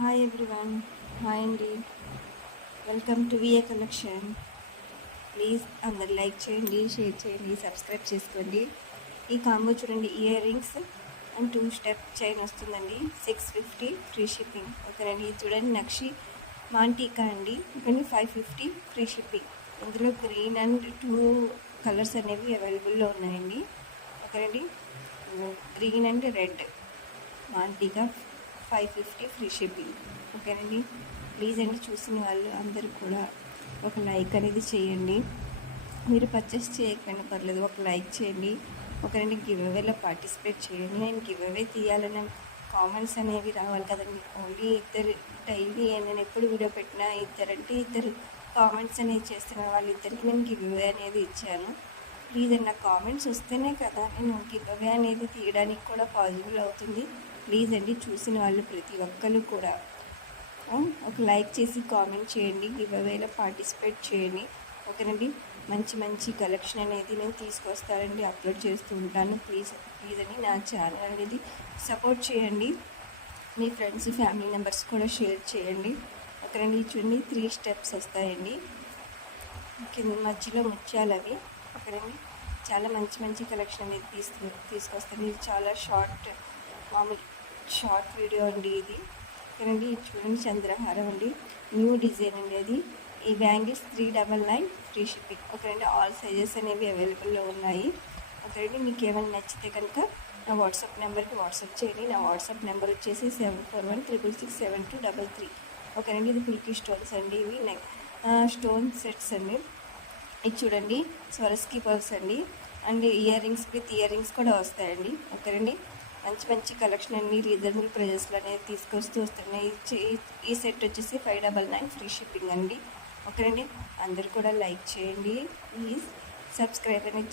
Hi everyone, hi అండి. Welcome to VA collection. Please అందరు like చేయండి, షేర్ చేయండి, సబ్స్క్రైబ్ చేసుకోండి. ఈ కాంబో చూడండి, ear rings and 2 step chain వస్తుందండి. 650 ఫ్రీ షిప్పింగ్. ఓకేనండి. ఇది చూడండి, నక్షి మాంటికా అండి. ఓకేనండి, 550 ఫ్రీ షిప్పింగ్. ఇందులో గ్రీన్ అండ్ 2 కలర్స్ అనేవి అవైలబుల్లో ఉన్నాయండి. ఓకేనండి, గ్రీన్ అండ్ రెడ్ మాంటికా 550 ఫ్రీ షిప్పింగ్. ఓకేనండి. ప్లీజ్ అండి, చూసిన వాళ్ళు అందరూ కూడా ఒక లైక్ అనేది చేయండి. మీరు పర్చేస్ చేయకపోయినా పర్లేదు, ఒక లైక్ చేయండి. ఓకేనండి. గివ్ అవేలో పార్టిసిపేట్ చేయండి. నేను గివ్ అవే తీయాలని కామెంట్స్ అనేవి రావాలి కదండి. ఓన్లీ ఇద్దరు డైలీ నేను ఎప్పుడు వీడియో పెట్టినా ఇద్దరు కామెంట్స్ అనేవి చేస్తున్న వాళ్ళిద్దరికి నేను గివ్ అవే అనేది ఇచ్చాను. ప్లీజ్ అండి, నా కామెంట్స్ వస్తేనే కదా నేను గివ్ అవే అనేది తీయడానికి కూడా పాసిబుల్ అవుతుంది. ప్లీజ్ అండి, చూసిన వాళ్ళు ప్రతి ఒక్కరు కూడా ఒక లైక్ చేసి కామెంట్ చేయండి, గివ్ అవేలో పార్టిసిపేట్ చేయండి. ఓకేనండి. మంచి మంచి కలెక్షన్ అనేది నేను తీసుకొస్తానండి, అప్లోడ్ చేస్తూ ఉంటాను. ప్లీజ్ అని నా ఛానల్ అనేది సపోర్ట్ చేయండి. మీ ఫ్రెండ్స్ ఫ్యామిలీ మెంబర్స్ కూడా షేర్ చేయండి. ఓకేనండి. చూడండి, 3 స్టెప్స్ వస్తాయండి. కింద మధ్యలో ముత్యాలు అవి. ఓకేనండి. చాలా మంచి మంచి కలెక్షన్ అనేది తీసుకొస్తాను. ఇది చాలా మామూలు షార్ట్ వీడియో అండి ఇది. ఓకేనండి. చూడండి, చంద్రహారం అండి, న్యూ డిజైన్ అండి అది. ఈ బ్యాంగిల్స్ 399 ఫ్రీ షిప్పింగ్. ఓకేనండి. ఆల్ సైజెస్ అనేవి అవైలబుల్లో ఉన్నాయి. ఓకేనండి. మీకు ఏమైనా నచ్చితే కనుక నా వాట్సాప్ నెంబర్కి వాట్సాప్ చేయండి. నా వాట్సాప్ నెంబర్ వచ్చేసి 7416672233. ఓకేనండి. ఇది పిల్కీ స్టోన్స్ అండి. ఇవి స్టోన్ సెట్స్ అండి. ఇది చూడండి, స్వరస్కి పర్స్ అండి. And ear rings with ear rings కూడా వస్తాయండి. ఓకేనండి. మంచి మంచి కలెక్షన్ అన్ని రీజనబుల్ ప్రైజెస్లో అనేది తీసుకొస్తూ వస్తున్నాయి. ఈ సెట్ వచ్చేసి 599 ఫ్రీ షిప్పింగ్ అండి. ఓకేనండి. అందరూ కూడా లైక్ చేయండి, ప్లీజ్ సబ్స్క్రైబ్ అనేది